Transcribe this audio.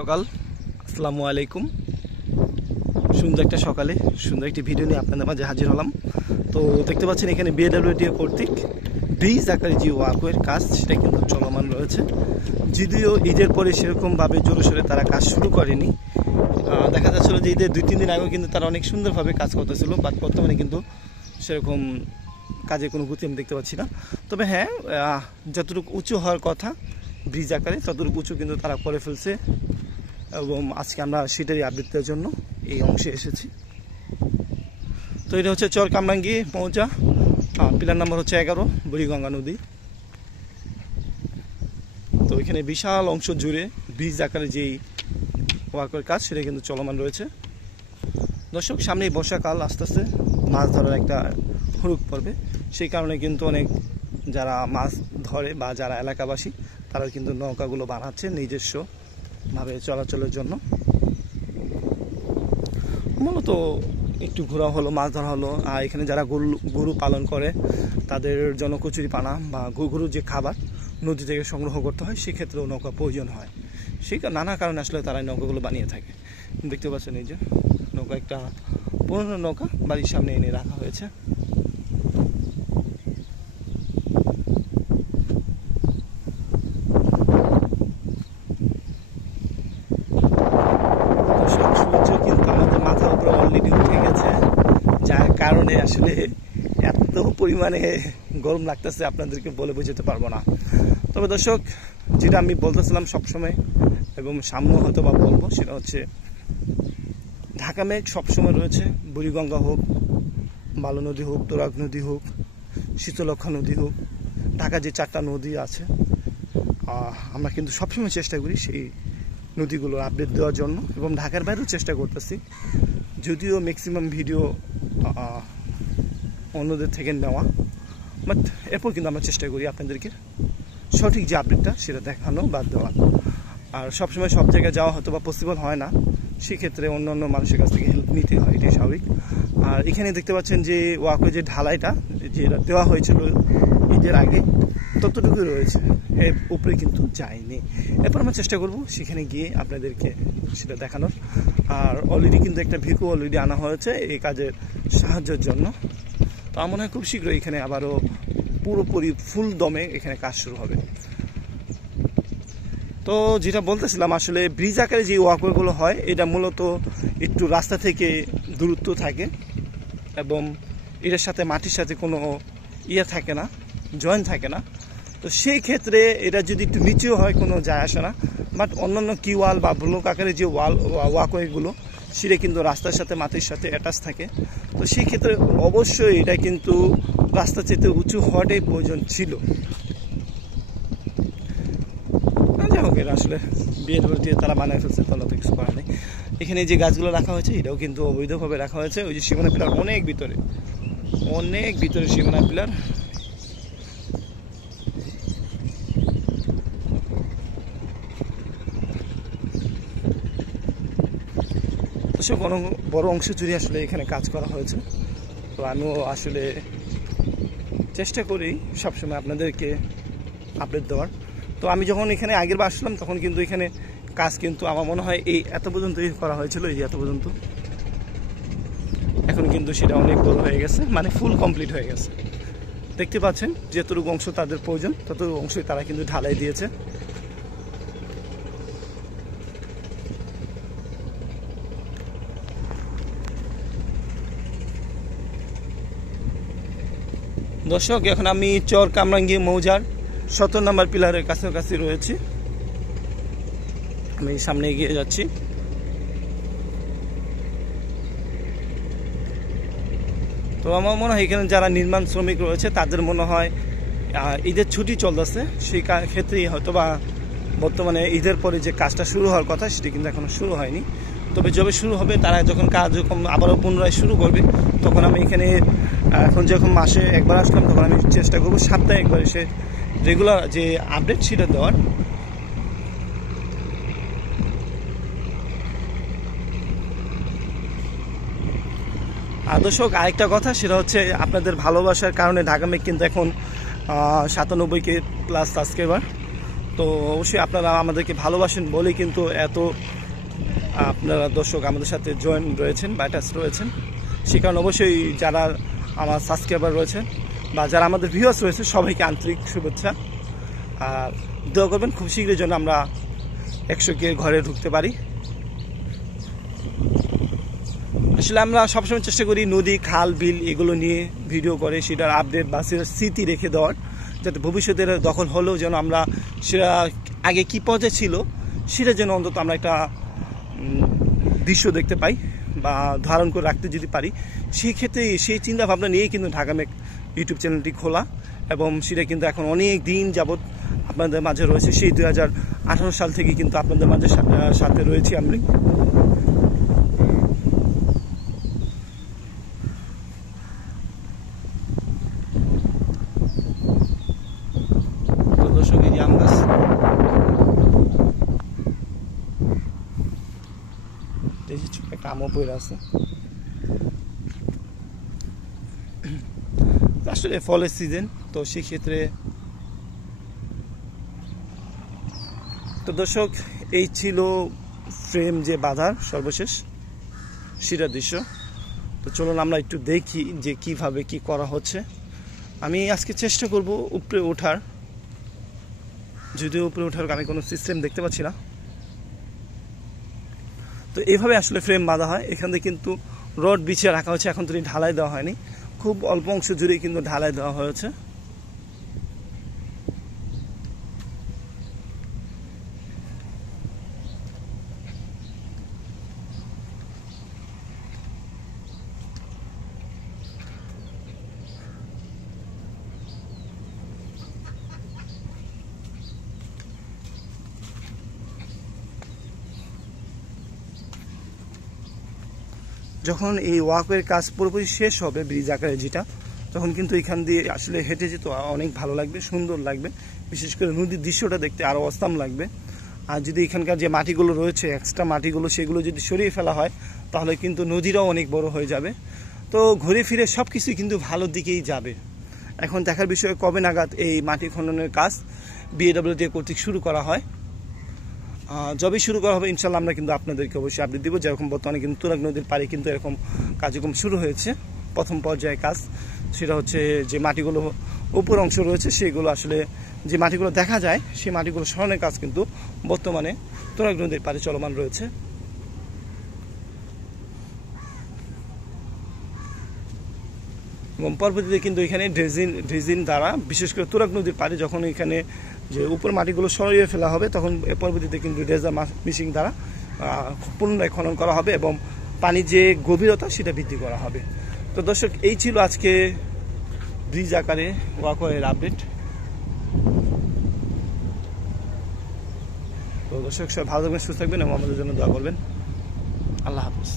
সকাল আসসালামু আলাইকুম। সুন্দর একটা সকালে সুন্দর একটি ভিডিও নিয়ে আপনাদের মাঝে হাজির হলাম। তো দেখতে পাচ্ছেন এখানে বিএডব্লিউডিএ কর্তৃক ব্রিজ আকারে যে ওয়াকওয়ের কাজ সেটা কিন্তু চলমান রয়েছে। যদিও ঈদের পরে সেরকমভাবে জোরে সোরে তারা কাজ শুরু করেনি। দেখা যাচ্ছিল যে ঈদের 2-3 দিন আগেও কিন্তু তারা অনেক সুন্দরভাবে কাজ করতেছিল, বাট বর্তমানে কিন্তু সেরকম কাজের কোনো গতি আমি দেখতে পাচ্ছি না। তবে হ্যাঁ, যতটুকু উঁচু হওয়ার কথা ব্রিজ আকারে ততটুকু উঁচু কিন্তু তারা করে ফেলছে। এবং আজকে আমরা সেটারই আপডেট দেওয়ার জন্য এই অংশে এসেছি। তো এটা হচ্ছে চর কামরাঙ্গি মৌজা, পিলার নাম্বার হচ্ছে 11, বুড়িগঙ্গা নদী। তো এখানে বিশাল অংশ জুড়ে ব্রিজ আকারে যেই ওয়ার্কের কাজ সেটা কিন্তু চলমান রয়েছে। দর্শক, সামনেই বর্ষাকাল, আস্তে আস্তে মাছ ধরার একটা হুড়ুক পড়বে। সেই কারণে কিন্তু অনেক যারা মাছ ধরে বা যারা এলাকাবাসী তারা কিন্তু নৌকাগুলো বানাচ্ছে নিজস্বভাবে চলাচলের জন্য। মূলত একটু ঘোরা হলো, মাছ ধরা হলো। আর এখানে যারা গরু পালন করে তাদের জন্য কচুরি পানা বা গরুর যে খাবার নদী থেকে সংগ্রহ করতে হয়, সেক্ষেত্রেও নৌকা প্রয়োজন হয়। সেই নানা কারণে আসলে তারা নৌকাগুলো বানিয়ে থাকে। দেখতে পাচ্ছেন এই যে নৌকা, একটা পুরনো নৌকা বাড়ির সামনে এনে রাখা হয়েছে। সূর্য কিন্তু আমাদের মাথার উপরে অলরেডি উঠে গেছে, যার কারণে আসলে এত পরিমাণে গরম লাগতেছে আপনাদেরকে বলে বোঝাতে পারবো না। তবে দর্শক, যেটা আমি বলতেছিলাম সবসময় এবং সামনে হয়তো বা বলবো, সেটা হচ্ছে ঢাকা মেঘ সবসময় রয়েছে। বুড়িগঙ্গা হোক, বালু নদী হোক, তোরাগ নদী হোক, শীতলক্ষা নদী হোক, ঢাকা যে 4টা নদী আছে, আমরা কিন্তু সবসময় চেষ্টা করি সেই নদীগুলোর আপডেট দেওয়ার জন্য, এবং ঢাকার বাইরেও চেষ্টা করতেছি। যদিও ম্যাক্সিমাম ভিডিও অন্যদের থেকে নেওয়া, বাট এরপর কিন্তু আমরা চেষ্টা করি আপনাদেরকে সঠিক যে আপডেটটা সেটা দেখানো বা দেওয়া। আর সবসময় সব জায়গায় যাওয়া হয়তো বা পসিবল হয় না, সেক্ষেত্রে অন্য অন্য মানুষের কাছ থেকে হেল্প নিতে হয়, এটাই স্বাভাবিক। আর এখানে দেখতে পাচ্ছেন যে ওয়াকওয়ে যে ঢালাইটা যেটা দেওয়া হয়েছিল ঈদের আগে, ততটুকুই রয়েছে, এর উপরে কিন্তু যায়নি। এরপর আমরা চেষ্টা করব সেখানে গিয়ে আপনাদেরকে সেটা দেখানোর। আর অলরেডি কিন্তু একটা ভিকু অলরেডি আনা হয়েছে এই কাজের সাহায্যের জন্য। তো আমার মনে হয় খুব শীঘ্রই এখানে আবারও পুরোপুরি ফুল দমে এখানে কাজ শুরু হবে। তো যেটা বলতেছিলাম, আসলে ব্রিজ আকারে যে ওয়াকওয়েগুলো হয় এটা মূলত একটু রাস্তা থেকে দূরত্ব থাকে এবং এটার সাথে মাটির সাথে কোনো থাকে না, জয়েন্ট থাকে না। তো সেই ক্ষেত্রে এটা যদি একটু নিচেও হয় কোনো যায় আসে না, বাট অন্যান্য কি ওয়াল বা ব্লক আকারে যে ওয়াকওয়েগুলো সেটা কিন্তু রাস্তার সাথে মাটির সাথে অ্যাটাচ থাকে। তো সেই ক্ষেত্রে অবশ্যই এটা কিন্তু রাস্তা চেয়ে উঁচু হওয়াটাই প্রয়োজন ছিল। যাই হোক, এটা আসলে বিয়ের দিয়ে তারা বানায় ফেলছে, তাহলে তো কিছু করার নেই। এখানে যে গাছগুলো রাখা হয়েছে এটাও কিন্তু অবৈধভাবে রাখা হয়েছে। ওই যে সীমানা পিলার অনেক ভিতরে সীমানা পিলার। সে বড় অংশ জুড়ে আসলে এখানে কাজ করা হয়েছে। তো আমিও আসলে চেষ্টা করি সবসময় আপনাদেরকে আপডেট দেওয়ার। তো আমি যখন এখানে আগের বার আসলাম তখন কিন্তু এখানে কাজ কিন্তু আমার মনে হয় এই এত পর্যন্তই করা হয়েছিল, এই এত পর্যন্ত। এখন কিন্তু সেটা অনেক বড় হয়ে গেছে, মানে ফুল কমপ্লিট হয়ে গেছে। দেখতে পাচ্ছেন যতটুকু অংশ তাদের প্রয়োজন ততটুকু অংশই তারা কিন্তু ঢালাই দিয়েছে। দর্শক, এখন আমি চর কামরাঙ্গি মৌজার 17 নম্বর পিলারের কাছাকাছি রয়েছি। আমি সামনে এগিয়ে যাচ্ছি। তো আমার মনে হয় এখানে যারা নির্মাণ শ্রমিক রয়েছে তাদের মনে হয় ঈদের ছুটি চলতেছে, সেই ক্ষেত্রেই হয়তো বা বর্তমানে ঈদের পরে যে কাজটা শুরু হওয়ার কথা সেটি কিন্তু এখনো শুরু হয়নি। তবে যবে শুরু হবে তারা যখন কাজ যখন আবারও পুনরায় শুরু করবে, তখন আমি এখানে এখন যখন মাসে একবার আসলাম তখন আমি চেষ্টা করবো সপ্তাহে একবার এসে রেগুলার যে আপডেট সেটা দেওয়ার। দর্শক, আরেকটা কথা, সেটা হচ্ছে আপনাদের ভালোবাসার কারণে ঢাকা মেঘ কিন্তু এখন 97K+ সাবস্ক্রাইবার। তো অবশ্যই আপনারা আমাদেরকে ভালোবাসেন বলেই কিন্তু এত আপনারা দর্শক আমাদের সাথে জয়েন রয়েছেন বা অ্যাটাচ রয়েছেন। সে কারণে অবশ্যই যারা আমার সাবস্ক্রাইবার রয়েছেন বা যারা আমাদের ভিউয়ার্স রয়েছে সবাইকে আন্তরিক শুভেচ্ছা। আর দোয়া করবেন খুব শীঘ্রই যেন আমরা 100K ঘরে ঢুকতে পারি। আসলে আমরা সবসময় চেষ্টা করি নদী, খাল, বিল এগুলো নিয়ে ভিডিও করে সেটার আপডেট বা সেটার স্মৃতি রেখে দেওয়ার, যাতে ভবিষ্যতের দখল হলেও যেন আমরা সেটা আগে কী পর্যায়ে ছিল সেটা যেন অন্তত আমরা একটা দৃশ্য দেখতে পাই বা ধারণ করে রাখতে যদি পারি। সেই ক্ষেত্রে সেই চিন্তাভাবনা নিয়েই কিন্তু ঢাকা মেক ইউটিউব চ্যানেলটি খোলা, এবং সেটা কিন্তু এখন অনেক দিন যাবৎ আপনাদের মাঝে রয়েছে। সেই 2018 সাল থেকে কিন্তু আপনাদের মাঝে সাথে রয়েছি আমি। দর্শক এই যে আম গাছ, একটা আমও পড়ে আছে। আসলে ফলের সিজন, তো সেক্ষেত্রে তো দর্শক এই ছিল ফ্রেম যে বাঁধার সর্বশেষ সেটা দৃশ্য। তো চলুন আমরা একটু দেখি যে কিভাবে কি করা হচ্ছে। আমি আজকে চেষ্টা করব উপরে ওঠার, যদিও উপরে ওঠার আমি কোনো সিস্টেম দেখতে পাচ্ছি না। তো এইভাবে আসলে ফ্রেম বাঁধা হয়। এখান থেকে কিন্তু রড বিছিয়ে রাখা হচ্ছে, এখন তো ঢালাই দেওয়া হয়নি, খুব অল্প অংশ জুড়েই কিন্তু ঢালাই দেওয়া হয়েছে। যখন এই ওয়াকওয়ের কাজ পুরোপুরি শেষ হবে ব্রিজ আকারে যেটা, তখন কিন্তু এখান দিয়ে আসলে হেঁটে যেতে অনেক ভালো লাগবে, সুন্দর লাগবে। বিশেষ করে নদীর দৃশ্যটা দেখতে আরও অসাম লাগবে। আর যদি এখানকার যে মাটিগুলো রয়েছে, এক্সট্রা মাটিগুলো, সেগুলো যদি সরিয়ে ফেলা হয় তাহলে কিন্তু নদীটাও অনেক বড় হয়ে যাবে। তো ঘুরে ফিরে সব কিছুই কিন্তু ভালোর দিকেই যাবে। এখন দেখার বিষয় কবে নাগাদ এই মাটি খননের কাজ BAWD কর্তৃক শুরু করা হয়। যবেই শুরু করা হবে ইনশাল্লাহ আমরা কিন্তু আপনাদেরকে অবশ্যই আপডেট দেবো। যেরকম বর্তমানে কিন্তু তুরাগ নদীর পাড়ে কিন্তু এরকম কার্যক্রম শুরু হয়েছে। প্রথম পর্যায়ে কাজ সেটা হচ্ছে যে মাটিগুলো উপর অংশ রয়েছে সেগুলো আসলে যে মাটিগুলো দেখা যায় সেই মাটিগুলো সরানোর কাজ কিন্তু বর্তমানে তুরাগ নদীর পাড়ে চলমান রয়েছে। এবং পরবর্তীতে কিন্তু এখানে ড্রেজিন দ্বারা, বিশেষ করে তুরাগ নদীর পাড়ে যখন এখানে যে উপর মাটিগুলো সরিয়ে ফেলা হবে তখন পরবর্তীতে কিন্তু ড্রেজার মেশিন দ্বারা পুনরায় খনন করা হবে এবং পানির যে গভীরতা সেটা বৃদ্ধি করা হবে। তো দর্শক এই ছিল আজকে ব্রিজ আকারে ওয়াকওয়ের আপডেট। তো দর্শক সবাই ভালো থাকবেন, সুস্থ থাকবেন এবং আমাদের জন্য দোয়া করবেন। আল্লাহ হাফেজ।